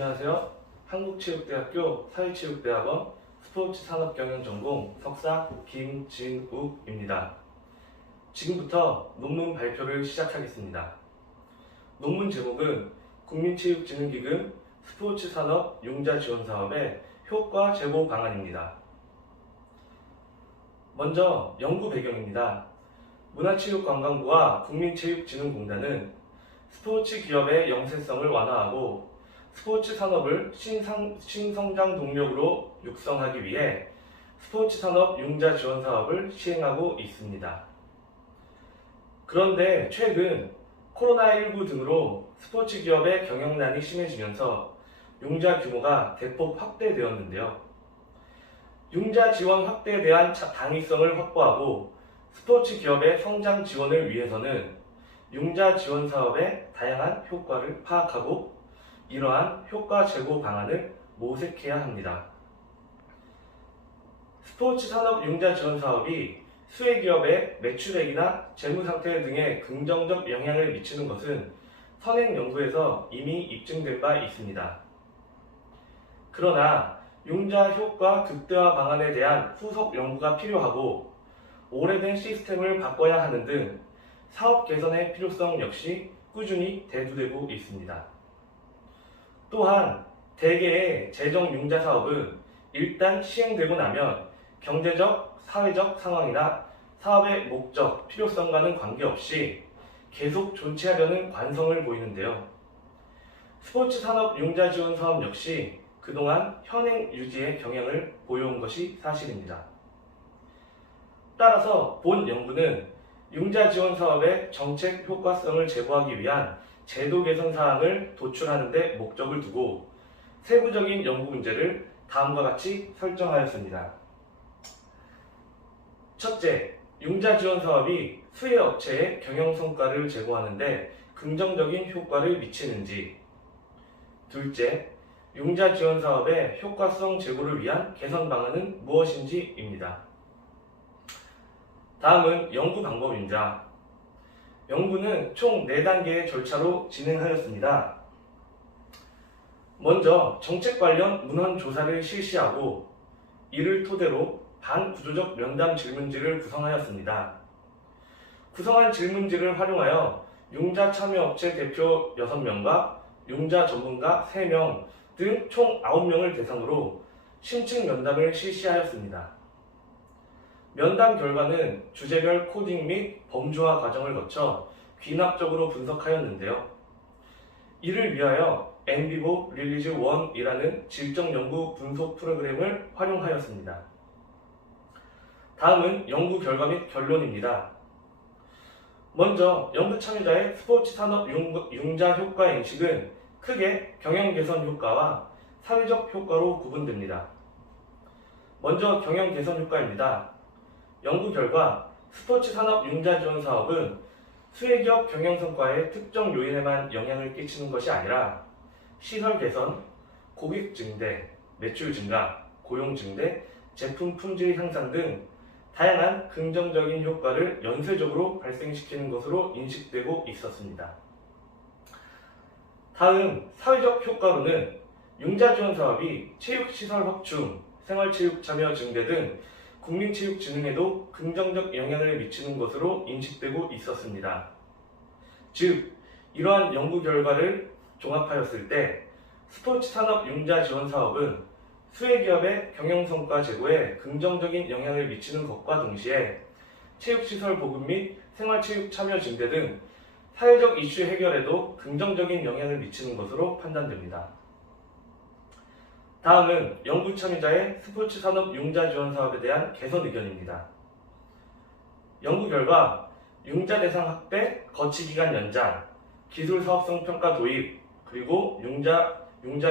안녕하세요. 한국체육대학교 사회체육대학원 스포츠산업경영전공 석사 김진욱입니다. 지금부터 논문 발표를 시작하겠습니다. 논문 제목은 국민체육진흥기금 스포츠산업 융자지원사업의 효과 제고 방안입니다. 먼저 연구 배경입니다. 문화체육관광부와 국민체육진흥공단은 스포츠 기업의 영세성을 완화하고 스포츠 산업을 신성장 동력으로 육성하기 위해 스포츠 산업 융자 지원 사업을 시행하고 있습니다. 그런데 최근 코로나19 등으로 스포츠 기업의 경영난이 심해지면서 융자 규모가 대폭 확대되었는데요. 융자 지원 확대에 대한 당위성을 확보하고 스포츠 기업의 성장 지원을 위해서는 융자 지원 사업의 다양한 효과를 파악하고 이러한 효과 제고 방안을 모색해야 합니다. 스포츠 산업 융자 지원 사업이 수혜기업의 매출액이나 재무상태 등에 긍정적 영향을 미치는 것은 선행 연구에서 이미 입증된 바 있습니다. 그러나 융자 효과 극대화 방안에 대한 후속 연구가 필요하고 오래된 시스템을 바꿔야 하는 등 사업 개선의 필요성 역시 꾸준히 대두되고 있습니다. 또한 대개의 재정 융자 사업은 일단 시행되고 나면 경제적, 사회적 상황이나 사업의 목적, 필요성과는 관계없이 계속 존치하려는 관성을 보이는데요. 스포츠 산업 융자 지원 사업 역시 그동안 현행 유지의 경향을 보여온 것이 사실입니다. 따라서 본 연구는 융자 지원 사업의 정책 효과성을 제고하기 위한 제도 개선 사항을 도출하는 데 목적을 두고 세부적인 연구 문제를 다음과 같이 설정하였습니다. 첫째, 융자 지원 사업이 수혜 업체의 경영 성과를 제고하는 데 긍정적인 효과를 미치는지. 둘째, 융자 지원 사업의 효과성 제고를 위한 개선 방안은 무엇인지입니다. 다음은 연구 방법입니다. 연구는 총 4단계의 절차로 진행하였습니다. 먼저 정책 관련 문헌 조사를 실시하고 이를 토대로 반구조적 면담 질문지를 구성하였습니다. 구성한 질문지를 활용하여 융자 참여업체 대표 6명과 융자 전문가 3명 등 총 9명을 대상으로 심층 면담을 실시하였습니다. 면담 결과는 주제별 코딩 및 범주화 과정을 거쳐 귀납적으로 분석하였는데요. 이를 위하여 NVivo 릴리즈 1이라는 질적 연구 분석 프로그램을 활용하였습니다. 다음은 연구 결과 및 결론입니다. 먼저 연구 참여자의 스포츠 산업 융자 효과 인식은 크게 경영 개선 효과와 사회적 효과로 구분됩니다. 먼저 경영 개선 효과입니다. 연구 결과 스포츠 산업 융자 지원 사업은 수혜기업 경영 성과의 특정 요인에만 영향을 끼치는 것이 아니라 시설 개선, 고객 증대, 매출 증가, 고용 증대, 제품 품질 향상 등 다양한 긍정적인 효과를 연쇄적으로 발생시키는 것으로 인식되고 있었습니다. 다음 사회적 효과로는 융자 지원 사업이 체육시설 확충, 생활체육 참여 증대 등 국민체육진흥에도 긍정적 영향을 미치는 것으로 인식되고 있었습니다. 즉, 이러한 연구 결과를 종합하였을 때 스포츠 산업 융자 지원 사업은 수혜기업의 경영성과 제고에 긍정적인 영향을 미치는 것과 동시에 체육시설 보급 및 생활체육 참여 증대 등 사회적 이슈 해결에도 긍정적인 영향을 미치는 것으로 판단됩니다. 다음은 연구 참여자의 스포츠 산업 융자 지원 사업에 대한 개선 의견입니다. 연구 결과 융자 대상 확대, 거치 기간 연장, 기술 사업성 평가 도입, 그리고 융자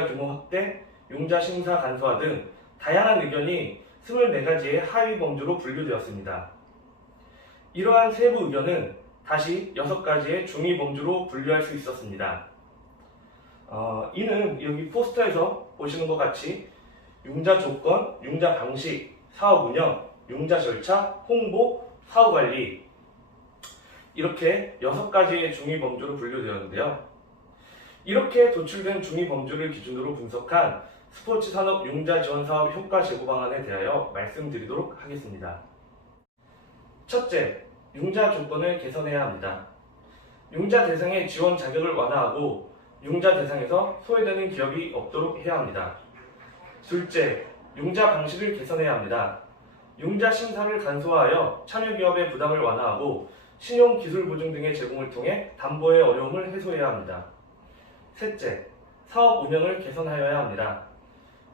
규모 확대, 융자 심사 간소화 등 다양한 의견이 24가지의 하위 범주로 분류되었습니다. 이러한 세부 의견은 다시 6가지의 중위 범주로 분류할 수 있었습니다. 이는 여기 포스터에서 보시는 것 같이 융자 조건, 융자 방식, 사업 운영, 융자 절차, 홍보, 사후 관리 이렇게 6가지의 중위 범주로 분류되었는데요. 이렇게 도출된 중위 범주를 기준으로 분석한 스포츠 산업 융자 지원 사업 효과 제고 방안에 대하여 말씀드리도록 하겠습니다. 첫째, 융자 조건을 개선해야 합니다. 융자 대상의 지원 자격을 완화하고 융자 대상에서 소외되는 기업이 없도록 해야 합니다. 둘째, 융자 방식을 개선해야 합니다. 융자 심사를 간소화하여 참여기업의 부담을 완화하고 신용기술보증 등의 제공을 통해 담보의 어려움을 해소해야 합니다. 셋째, 사업 운영을 개선하여야 합니다.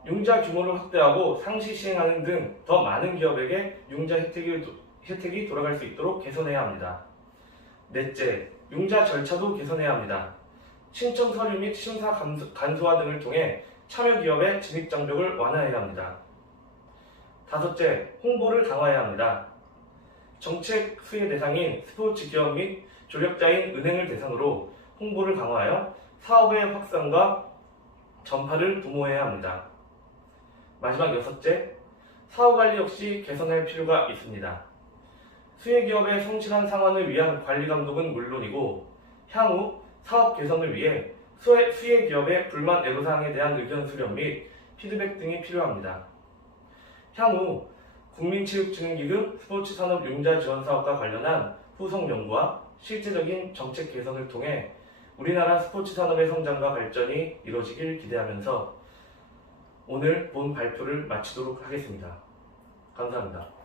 융자 규모를 확대하고 상시 시행하는 등 더 많은 기업에게 융자 혜택이 돌아갈 수 있도록 개선해야 합니다. 넷째, 융자 절차도 개선해야 합니다. 신청 서류 및 심사 간소화 등을 통해 참여기업의 진입장벽을 완화해야 합니다. 다섯째, 홍보를 강화해야 합니다. 정책 수혜 대상인 스포츠 기업 및 조력자인 은행을 대상으로 홍보를 강화하여 사업의 확산과 전파를 도모해야 합니다. 마지막 여섯째, 사후관리 역시 개선할 필요가 있습니다. 수혜기업의 성실한 상환을 위한 관리감독은 물론이고 향후 사업 개선을 위해 수혜기업의 불만 애로사항에 대한 의견 수렴 및 피드백 등이 필요합니다. 향후 국민체육진흥기금 스포츠산업 융자 지원 사업과 관련한 후속 연구와 실제적인 정책 개선을 통해 우리나라 스포츠 산업의 성장과 발전이 이루어지길 기대하면서 오늘 본 발표를 마치도록 하겠습니다. 감사합니다.